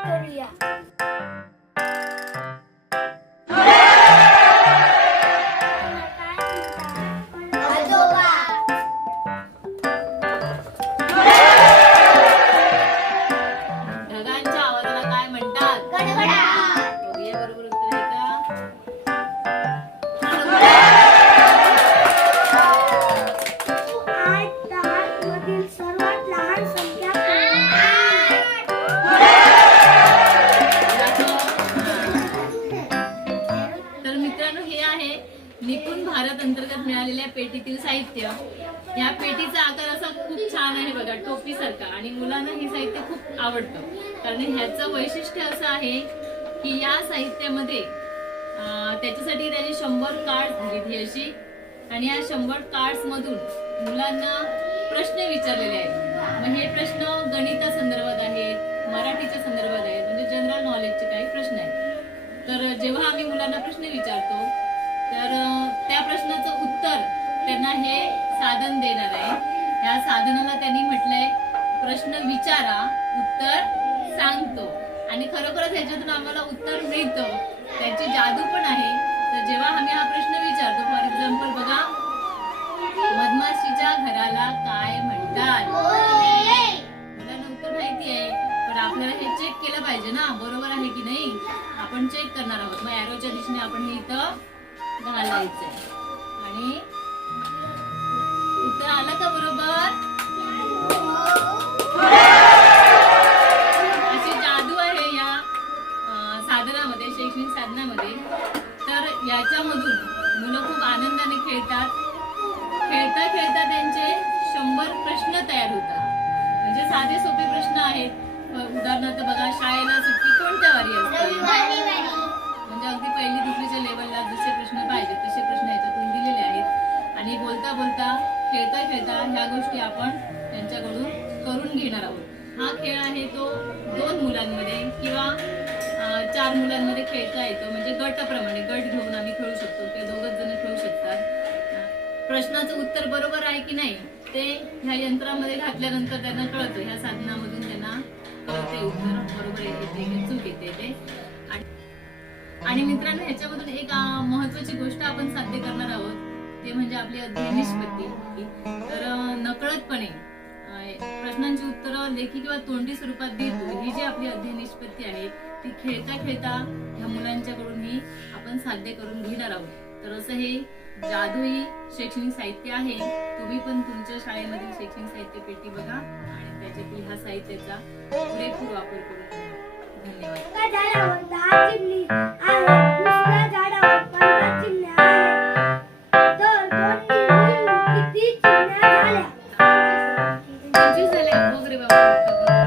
Korea. मिळालेल्या पेटीतील साहित्य. या पेटीचा आकार असा खूप छान आहे बघा टोपी सारखा आणि मुलांना हे साहित्य खूप आवडतं. कारण ह्याचं वैशिष्ट्य असं आहे की या साहित्यामध्ये त्याच्यासाठी त्याने शंभर कार्ड दिली अशी. आणि या शंभर कार्ड्स मधून मुलांना प्रश्न विचारलेले आहेत. मग हे प्रश्न गणिता संदर्भात आहे त्यांना हे साधन देणार आहे. या साधनाला त्यांनी म्हटलंय प्रश्न विचारा उत्तर सांगतो. आणि खरोखरच ह्याच्यातून आम्हाला उत्तर मिळतं. त्याची जादू पण आहे. तर जेव्हा आम्ही हा प्रश्न विचारतो फॉर एक्झाम्पल बघा मधमाशीच्या घराला काय म्हणतात? मुलांना उत्तर माहिती आहे पण आपल्याला हे चेक केलं पाहिजे ना. बरोबर आहे की नाही? आपण चेक करणार आहोत. मग एरोच्या दिशेने आपण हे इथं घालायचंय. आणि उत्तर आलं का बरोबर? अशी जादू आहे या साधनामध्ये शैक्षणिक साधनामध्ये. तर याच्यामधून मुलं खूप आनंदाने खेळतात. खेळता खेळता त्यांचे शंभर प्रश्न तयार होतात. म्हणजे साधे सोपे प्रश्न आहेत. खेळता खेळता ह्या गोष्टी आपण त्यांच्याकडून करून घेणार आहोत. हा खेळ आहे तो दोन मुलांमध्ये किंवा चार मुलांमध्ये खेळता येतो. म्हणजे गटाप्रमाणे गट घेऊन आम्ही खेळू शकतो. किंवा दोघच जण खेळू शकतात. प्रश्नाचं उत्तर बरोबर आहे की नाही ते ह्या यंत्रामध्ये घातल्यानंतर त्यांना कळतं. ह्या साधनामधून त्यांना कळते उत्तर. बरोबर येते की चूक येते ते. आणि मित्रांनो ह्याच्यामधून एक महत्वाची गोष्ट आपण साध्य करणार ते म्हणजे आपली अध्ययन निष्पत्ती. तर नकळतपणे प्रश्नांची उत्तरं लेखी किंवा तोंडी स्वरूपात देतो ही जी आपली अध्ययन निष्पत्ती आहे ती खेळता खेळता ह्या मुलांच्याकडून ही आपण साध्य करून घेणार आहोत. तर असं हे जादुई शैक्षणिक साहित्य आहे. तुम्ही पण तुमच्या शाळेमधील शैक्षणिक साहित्य पेटी बघा आणि त्याच्यातील ह्या साहित्याचा पुरेपूर वापर करून धन्यवाद. Thank you.